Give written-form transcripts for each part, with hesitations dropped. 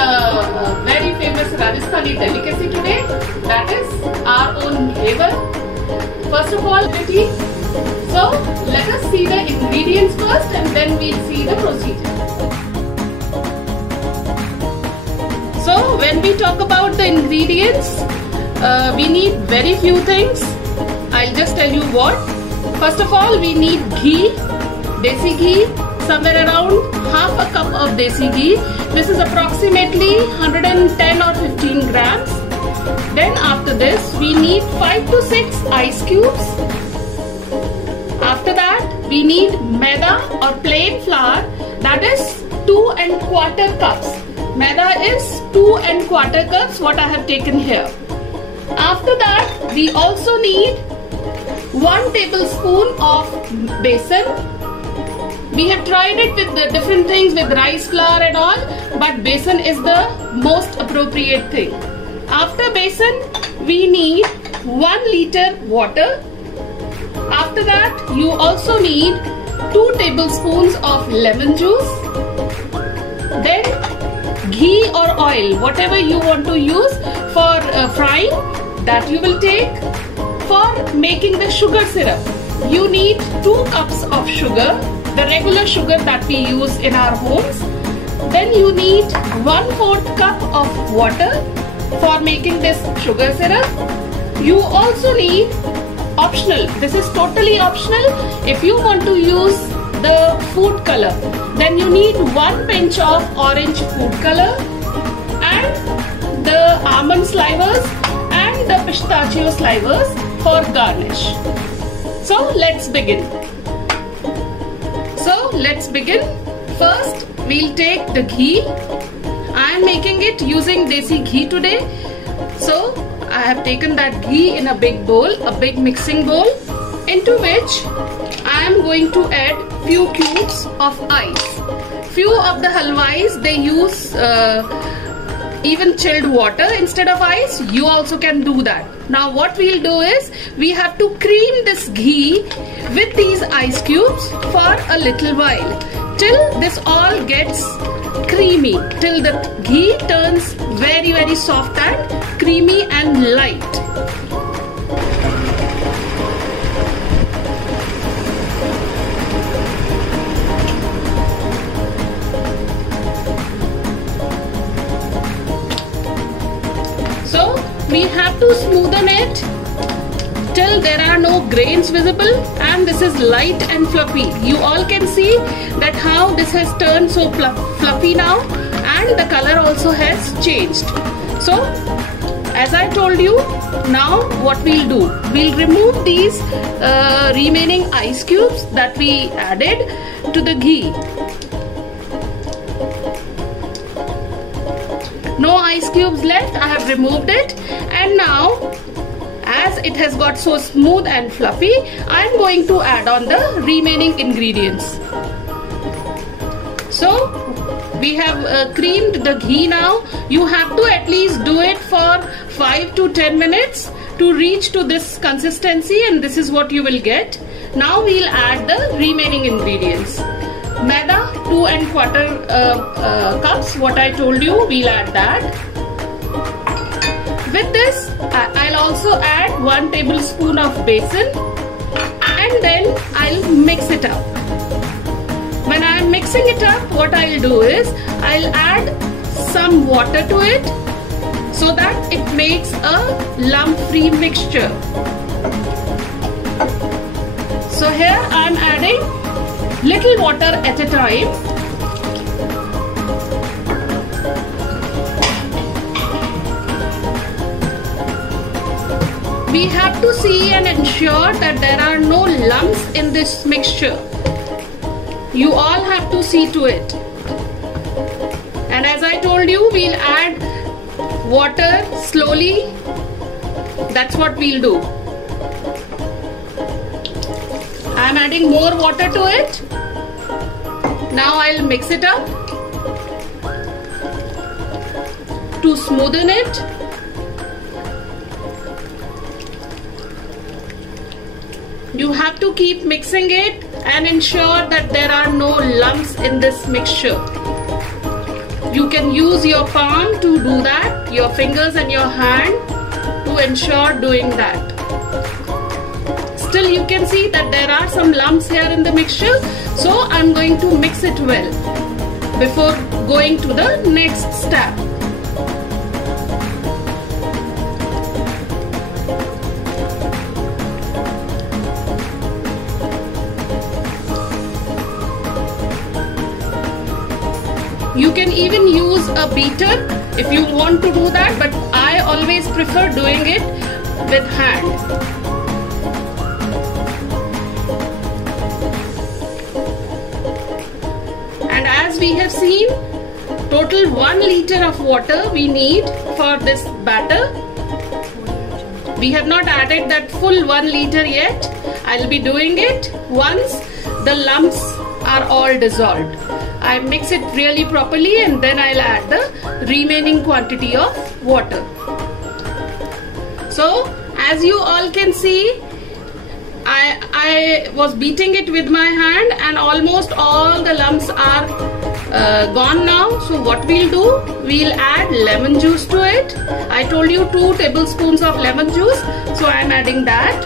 a very famous Rajasthani delicacy today, that is our own ghevar. First of all, so let us see the ingredients first and then we'll see the procedure. So when we talk about the ingredients, we need very few things. I'll just tell you what. First of all, we need ghee, desi ghee, somewhere around half a cup of desi ghee. This is approximately 110 or 15 grams. Then after this, we need 5 to 6 ice cubes. After that, we need maida or plain flour, that is 2 1/4 cups. Maida is 2 1/4 cups, what I have taken here. After that, we also need 1 tablespoon of besan. We have tried it with the different things with rice flour and all, but besan is the most appropriate thing. After besan, we need 1 liter water. After that, you also need 2 tablespoons of lemon juice. Then ghee or oil, whatever you want to use for frying, that you will take. For making the sugar syrup, you need 2 cups of sugar, the regular sugar that we use in our homes. Then you need 1/4 cup of water for making this sugar syrup. You also need, optional, this is totally optional, if you want to use the food color, then you need 1 pinch of orange food color and the almond slivers and the pistachio slivers for garnish. So let's begin. First, we'll take the ghee. I am making it using desi ghee today. So I have taken that ghee in a big bowl, a big mixing bowl, into which I am going to add few cubes of ice. Few of the halwais, they use even chilled water instead of ice. You also can do that. Now what we'll do is, we have to cream this ghee with these ice cubes for a little while, till this all gets creamy, till the ghee turns very, very soft and creamy and light. So we have to smoothen it till there are no grains visible and this is light and fluffy. You all can see that how this has turned so fluffy now, and the color also has changed. So as I told you, now what we'll do, we'll remove these remaining ice cubes that we added to the ghee. No ice cubes left, I have removed it, and now as it has got so smooth and fluffy, I am going to add on the remaining ingredients. So we have creamed the ghee now. You have to at least do it for 5 to 10 minutes to reach to this consistency, and this is what you will get. Now we'll add the remaining ingredients. Maida 2 1/4 cups, what I told you, we'll add that. With this, I'll also add 1 tablespoon of besan, and then I'll mix it up. When I'm mixing it up, what I'll do is, I'll add some water to it so that it makes a lump-free mixture. So here I'm adding little water at a time. We have to see and ensure that there are no lumps in this mixture. You all have to see to it. And as I told you, we'll add water slowly. That's what we'll do. I'm adding more water to it. Now I'll mix it up to smoothen it. You have to keep mixing it and ensure that there are no lumps in this mixture. You can use your palm to do that, your fingers and your hand to ensure doing that. Still you can see that there are some lumps here in the mixture, so I'm going to mix it well before going to the next step. You can even use a beater if you want to do that, but I always prefer doing it with hand. And as we have seen, total 1 liter of water we need for this batter. We have not added that full 1 liter yet. I'll be doing it once the lumps are all dissolved. I mix it really properly and then I'll add the remaining quantity of water. So as you all can see, I was beating it with my hand and almost all the lumps are gone now. So what we'll do, we'll add lemon juice to it. I told you 2 tablespoons of lemon juice, so I'm adding that.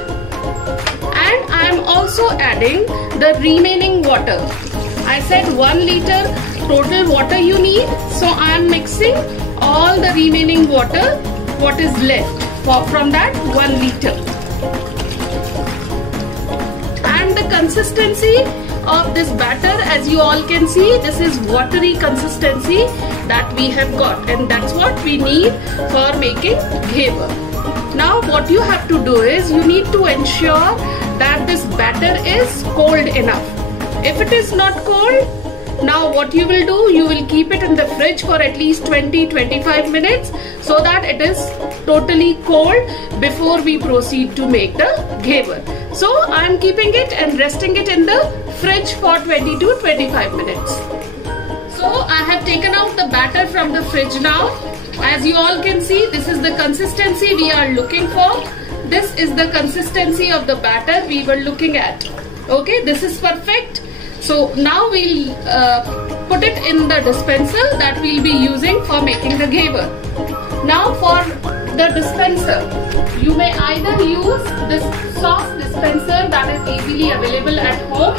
And I'm also adding the remaining water. I said 1 liter total water you need, so I am mixing all the remaining water, what is left from that 1 liter. And the consistency of this batter, as you all can see, this is watery consistency that we have got, and that's what we need for making ghevar. Now what you have to do is, you need to ensure that this batter is cold enough. If it is not cold, now what you will do, you will keep it in the fridge for at least 20-25 minutes so that it is totally cold before we proceed to make the ghevar. So I am keeping it and resting it in the fridge for 20-25 minutes. So I have taken out the batter from the fridge now. As you all can see, this is the consistency we are looking for. This is the consistency of the batter we were looking at. Okay, this is perfect. So now we'll put it in the dispenser that we'll be using for making the ghevar. Now for the dispenser, you may either use this sauce dispenser that is easily available at home.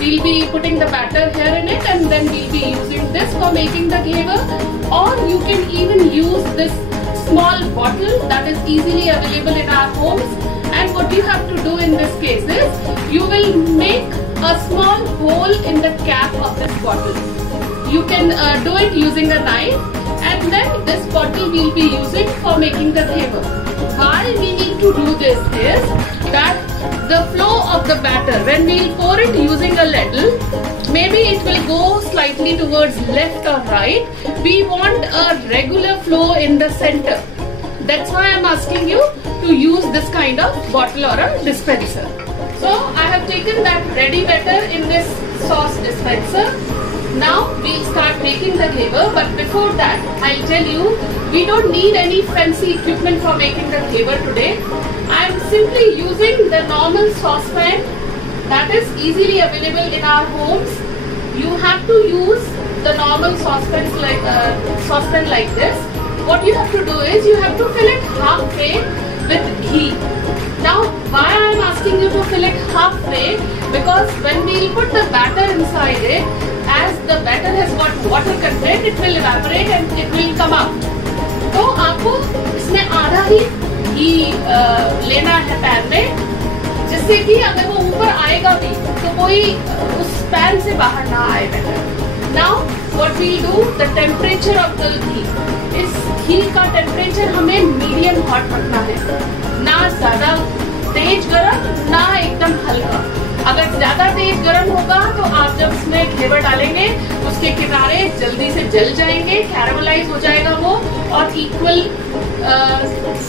We'll be putting the batter here in it and then we'll be using this for making the ghevar. Or you can even use this small bottle that is easily available in our homes. And what you have to do in this case is, you will make a small hole in the cap of this bottle. You can do it using a knife, and then this bottle we'll be using for making the ghevar. Why we need to do this is that the flow of the batter, when we'll pour it using a ladle, maybe it will go slightly towards left or right. We want a regular flow in the center. That's why I'm asking you to use this kind of bottle or a dispenser. So I have taken that ready batter in this sauce dispenser. Now we'll start making the ghevar, but before that I'll tell you, we don't need any fancy equipment for making the ghevar today. I'm simply using the normal saucepan that is easily available in our homes. You have to use the normal saucepan like this. What you have to do is, you have to fill it halfway with ghee. Now why I am asking you to fill it halfway, because when we put the batter inside it, as the batter has got water content, it will evaporate and it will come out. तो आपको इसमें आधा ही घी लेना है pan में, जिससे कि अगर वो ऊपर आएगा भी तो कोई उस पैन से बाहर ना आए batter. Now what we do, the temperature of the ghee, इस घी का टेम्परेचर हमें मीडियम हॉट रखना है, ना ज्यादा तेज गरम ना एकदम हल्का. अगर ज्यादा तेज गरम होगा तो आप जब इसमें घेवर डालेंगे उसके किनारे जल्दी से जल जाएंगे, कैरामलाइज हो जाएगा वो, और इक्वल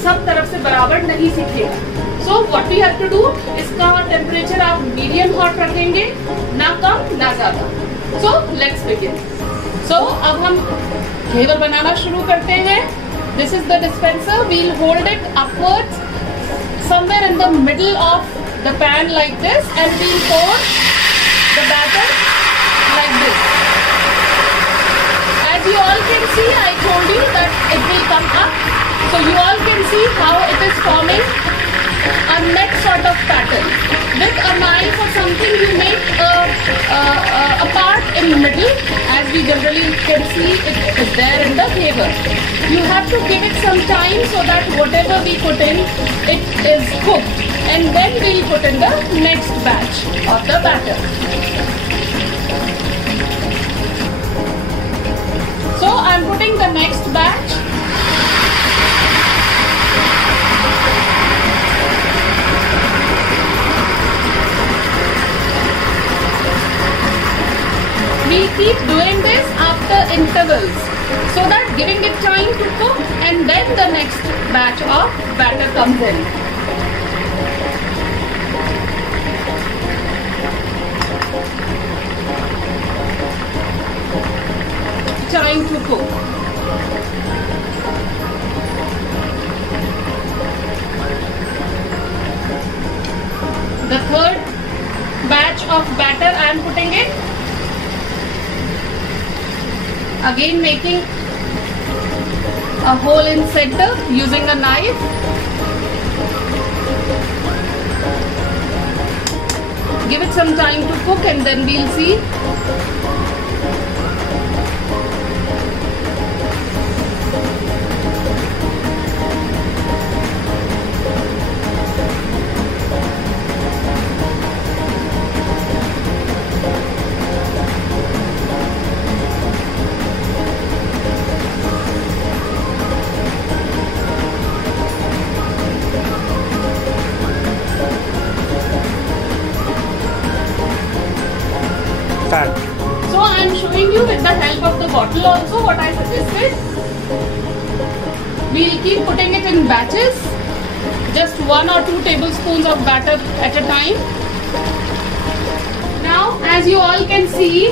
सब तरफ से बराबर नहीं सीखेगा. So what we have to do, इसका टेम्परेचर आप मीडियम हॉट रखेंगे, ना कम ना ज्यादा. So let's begin. सो अब हम घेवर बनाना शुरू करते हैं. This is the dispenser. We'll hold it upwards somewhere in the middle of the pan like this, and we'll pour the batter like this. As As you all can see, I told you that it will come up. So you all can see how it is forming a net sort of pattern. With a knife or something, you make a part in the middle. As we generally can see, it is there in the ghevar. You have to give it some time so that whatever we put in, it is cooked. And then we'll put in the next batch of the batter. So I'm putting the next batch. We keep doing this after intervals so that giving it time to cook, and then the next batch of batter comes in. Time to cook. The third batch of batter I am putting in. Again making a hole in center using a knife. Give it some time to cook and then we'll see. So I am showing you with the help of the bottle also what I suggested. We'll keep putting it in batches, just 1 or 2 tablespoons of batter at a time. Now as you all can see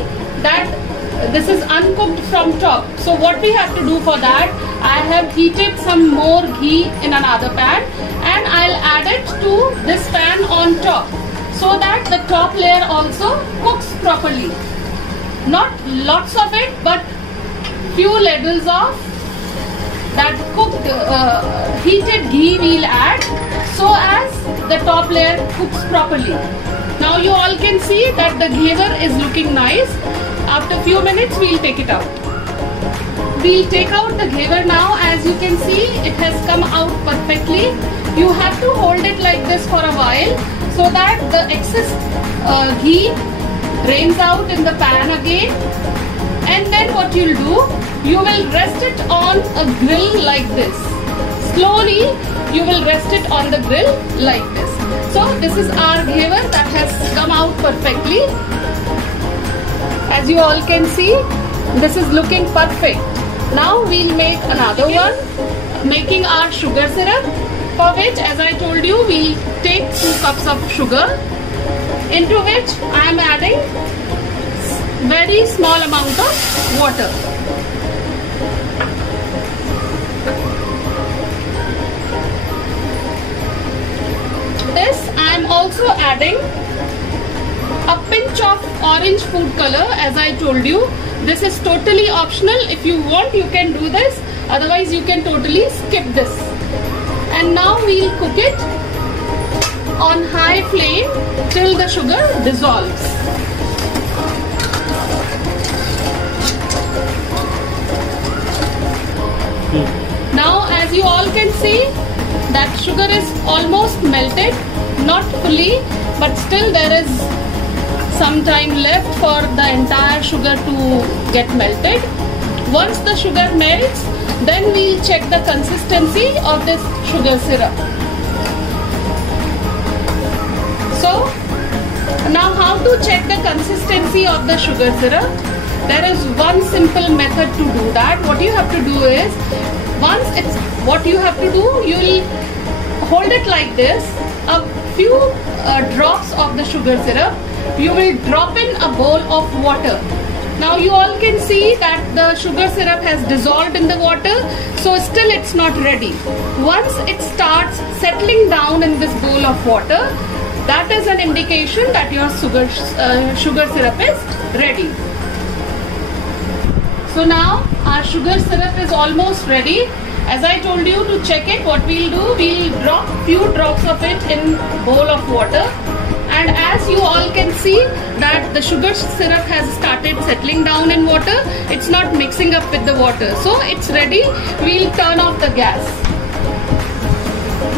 that this is uncooked from top. So what we have to do for that, I have heated some more ghee in another pan and I'll add it to this pan on top, so that the top layer also cooks properly. Not lots of it, but few ladles of that cooked heated ghee we'll add, so as the top layer cooks properly. Now you all can see that the ghevar is looking nice. After few minutes we'll take it out. We'll take out the ghevar now. As you can see, it has come out perfectly. You have to hold it like this for a while, so that the excess ghee drains out in the pan again. And then what you'll do, you will rest it on a grill like this. Slowly you will rest it on the grill like this. So this is our ghevar that has come out perfectly. As you all can see, this is looking perfect. Now we'll make another one, making our sugar syrup, for which, as I told you, we'll take 2 cups of sugar, into which I am adding very small amount of water. This I am also adding a pinch of orange food color. As I told you, this is totally optional. If you want, you can do this, otherwise you can totally skip this. And now we'll cook it on high flame till the sugar dissolves. Now as you all can see, that sugar is almost melted, not fully, but still there is some time left for the entire sugar to get melted. Once the sugar melts, then we'll check the consistency of this sugar syrup. So now how to check the consistency of the sugar syrup? There is one simple method to do that. What you have to do is, you will hold it like this. A few drops of the sugar syrup, you will drop in a bowl of water. Now you all can see that the sugar syrup has dissolved in the water, so still it's not ready. Once it starts settling down in this bowl of water, that is an indication that your sugar syrup is ready. So now our sugar syrup is almost ready. As I told you to check it, what we'll do, we'll drop few drops of it in bowl of water. And as you all can see that the sugar syrup has started settling down in water. It's not mixing up with the water. So it's ready. We'll turn off the gas.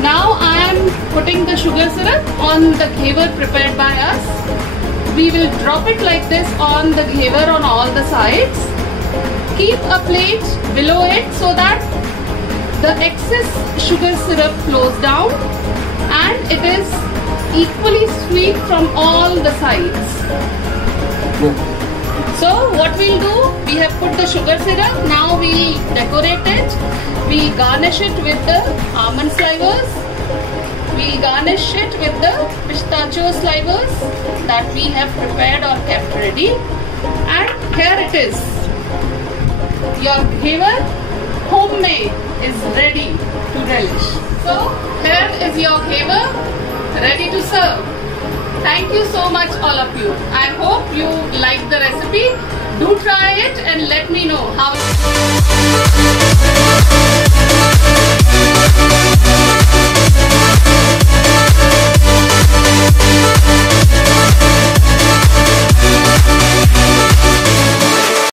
Now I am putting the sugar syrup on the ghevar prepared by us. We will drop it like this on the ghevar on all the sides. Keep a plate below it so that the excess sugar syrup flows down and it is equally sweet from all the sides. So what we'll do, we have put the sugar syrup, now we decorate it. We garnish it with the almond slivers. We garnish it with the pistachio slivers that we have prepared or kept ready. And here it is. Your ghevar homemade is ready to relish. So here is your ghevar ready to serve. Thank you so much all of you. I hope you like the recipe. Do try it and let me know how it is.